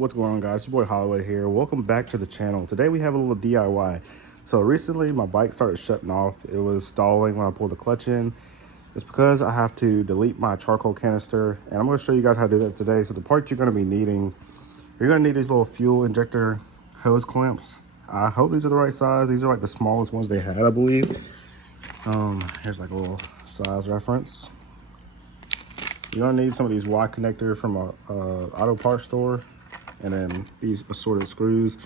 What's going on, guys? Your boy Hollywood here. Welcome back to the channel. Today we have a little DIY. So recently my bike started shutting off. It was stalling when I pulled the clutch in. It's because I have to delete my charcoal canister, and I'm going to show you guys how to do that today. So the parts you're going to be needing, you're going to need these little fuel injector hose clamps. I hope these are the right size. These are like the smallest ones they had, I believe. Here's like a little size reference. You're going to need some of these Y connectors from a auto parts store, and then these assorted screws.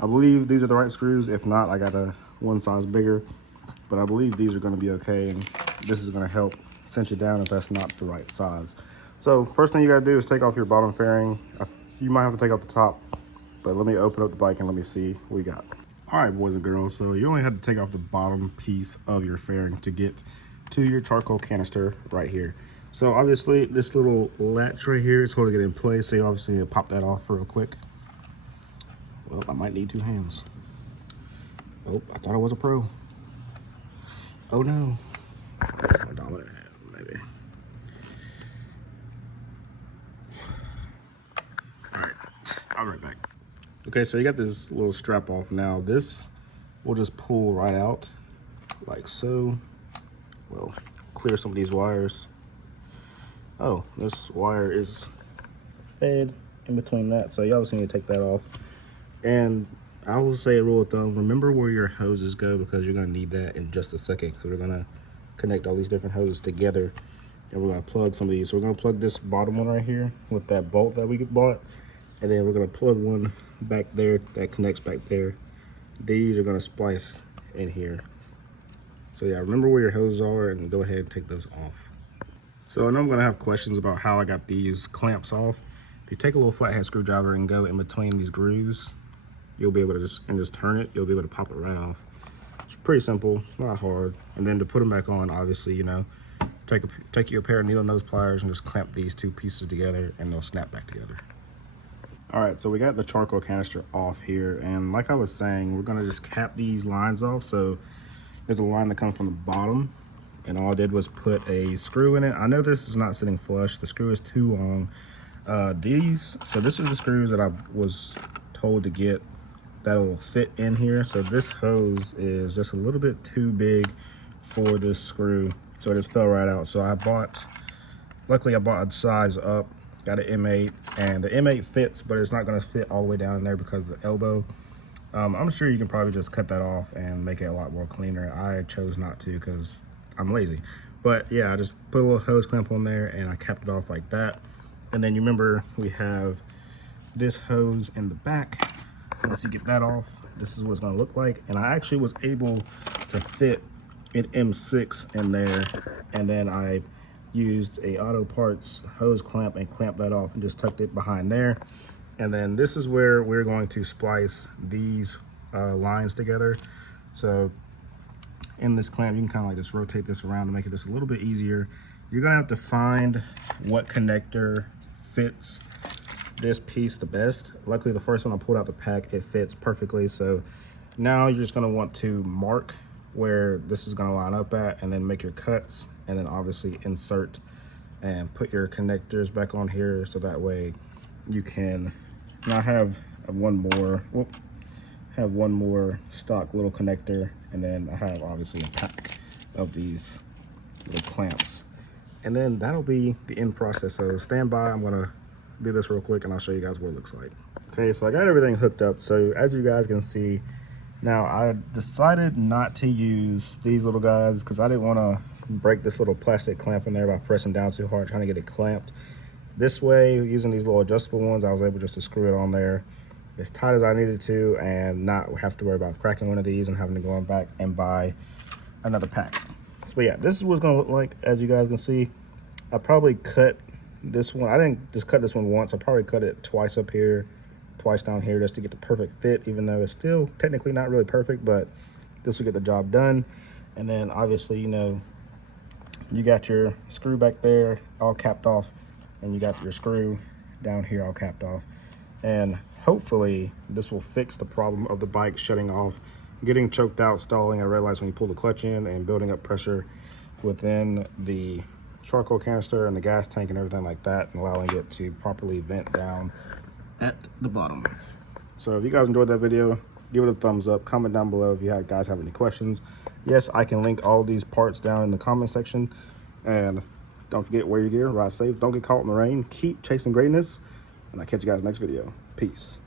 I believe these are the right screws. If not, I got a one size bigger, but I believe these are going to be okay, and this is going to help cinch it down if that's not the right size. So first thing you got to do is take off your bottom fairing. You might have to take off the top, but let me open up the bike and let me see what we got. All right, boys and girls, so you only had to take off the bottom piece of your fairing to get to your charcoal canister right here. So obviously this little latch right here is holding it in place, so you obviously need to pop that off real quick. Well, I might need two hands. Oh, I thought I was a pro. Oh no. My dominant hand, maybe. All right, I'll be right back. Okay, so you got this little strap off now. This will just pull right out like so. Well, clear some of these wires. Oh, this wire is fed in between that, so you obviously need to take that off. And I will say a rule of thumb, remember where your hoses go, because you're going to need that in just a second, because we're going to connect all these different hoses together, and we're going to plug some of these. So we're going to plug this bottom one right here with that bolt that we bought, and then we're going to plug one back there that connects back there. These are going to splice in here. So yeah, remember where your hoses are and go ahead and take those off. So I know I'm going to have questions about how I got these clamps off. If you take a little flathead screwdriver and go in between these grooves, you'll be able to just turn it. You'll be able to pop it right off. It's pretty simple, not hard. And then to put them back on, obviously, you know, take your pair of needle nose pliers and just clamp these two pieces together, and they'll snap back together. All right, so we got the charcoal canister off here, and like I was saying, we're gonna just cap these lines off. So there's a line that comes from the bottom, and all I did was put a screw in it. I know this is not sitting flush. The screw is too long. So this is the screws that I was told to get that will fit in here. So this hose is just a little bit too big for this screw, so it just fell right out. So luckily I bought a size up, got an M8, and the M8 fits, but it's not going to fit all the way down in there because of the elbow. I'm sure you can probably just cut that off and make it a lot more cleaner. I chose not to because I'm lazy. But yeah, I just put a little hose clamp on there and I capped it off like that. And then you remember we have this hose in the back. Once you get that off, this is what it's going to look like. And I actually was able to fit an M6 in there, and then I used a auto parts hose clamp and clamped that off and just tucked it behind there. And then this is where we're going to splice these lines together. So in this clamp, you can kind of like just rotate this around to make it just a little bit easier. You're gonna have to find what connector fits this piece the best. Luckily, the first one I pulled out the pack, it fits perfectly. So now you're just gonna want to mark where this is gonna line up at, and then make your cuts, and then obviously insert and put your connectors back on here, so that way you can now have one more stock little connector, and then I have obviously a pack of these little clamps, and then that'll be the end process. So stand by, I'm gonna do this real quick and I'll show you guys what it looks like. Okay, so I got everything hooked up. So as you guys can see, now I decided not to use these little guys because I didn't want to break this little plastic clamp in there by pressing down too hard trying to get it clamped. This way, using these little adjustable ones, I was able just to screw it on there as tight as I needed to and not have to worry about cracking one of these and having to go back and buy another pack. So yeah, this is what it's gonna look like. As you guys can see, I probably cut this one. I didn't just cut this one once. I probably cut it twice up here, twice down here, just to get the perfect fit, even though it's still technically not really perfect, but this will get the job done. And then obviously, you know, you got your screw back there all capped off, and you got your screw down here all capped off. And hopefully this will fix the problem of the bike shutting off, getting choked out, stalling at red lights when you pull the clutch in, and building up pressure within the charcoal canister and the gas tank and everything like that, and allowing it to properly vent down at the bottom. So if you guys enjoyed that video, give it a thumbs up, comment down below if you guys have any questions. Yes, I can link all these parts down in the comment section. And don't forget, wear your gear, ride safe, don't get caught in the rain, keep chasing greatness, and I'll catch you guys next video. Peace.